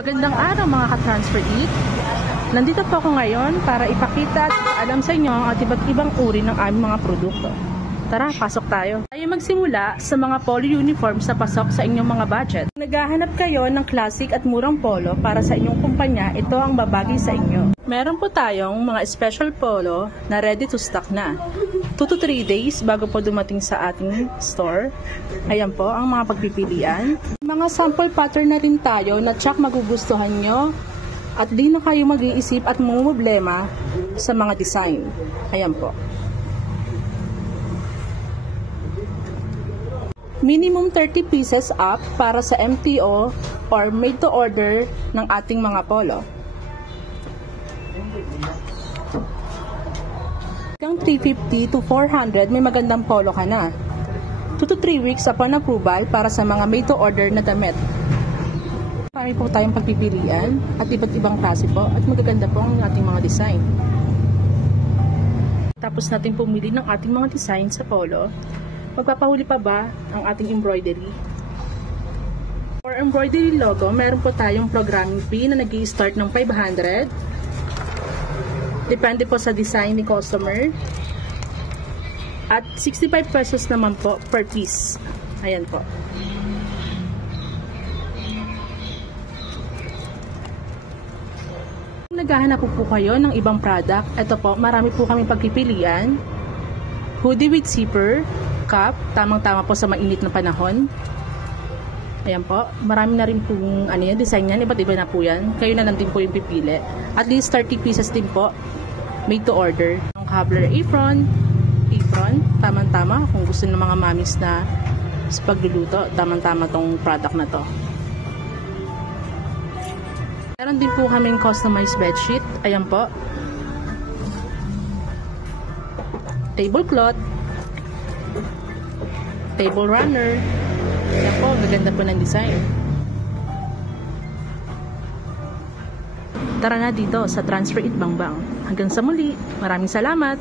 Magandang araw mga ka-Transfer It. Nandito po ako ngayon para ipakita at alam sa inyo ang iba't ibang uri ng aming mga produkto. Tara, pasok tayo. Tayo magsimula sa mga polo uniform sa pasok sa inyong mga budget. Kung naghahanap kayo ng classic at murang polo para sa inyong kumpanya, ito ang babagay sa inyo. Meron po tayong mga special polo na ready to stock na. 2 to 3 days bago po dumating sa ating store. Ayan po ang mga pagpipilian. Mga sample pattern na rin tayo na tsak magugustuhan nyo at di na kayo mag-iisip at mumumblema sa mga design. Ayan po. Minimum 30 pieces up para sa MTO or made to order ng ating mga polo. Hanggang 350 to 400 may magandang polo ka na. 2 to 3 weeks upon approval para sa mga made to order na damit. Marami po tayong pagpipilian at iba't ibang klase po at magaganda po ang ating mga design. Tapos natin pumili ng ating mga design sa polo. Magpapahuli pa ba ang ating embroidery? For embroidery logo, meron po tayong programming fee na nag-i-start ng 500. Depende po sa design ni customer. At 65 pesos naman po per piece. Ayan po. Kung naghahanap po kayo ng ibang product, ito po, marami po kami pagpipilian. Hoodie with zipper, cap, tamang-tama po sa mainit na panahon. Ayan po, marami na rin pong design yan, iba't iba na po yan. Kayo na lang din po yung pipili. At least 30 pieces din po, made to order. Ang cobbler apron, tamang-tama kung gusto ng mga mamis na sa pagluluto, tamang-tama tong product na to. Meron din po kaming customized bedsheet. Ayan po. Tablecloth, table runner. Yan po, maganda po ng design. Tara na dito sa Transfer It Bangbang. Hanggang sa muli, maraming salamat!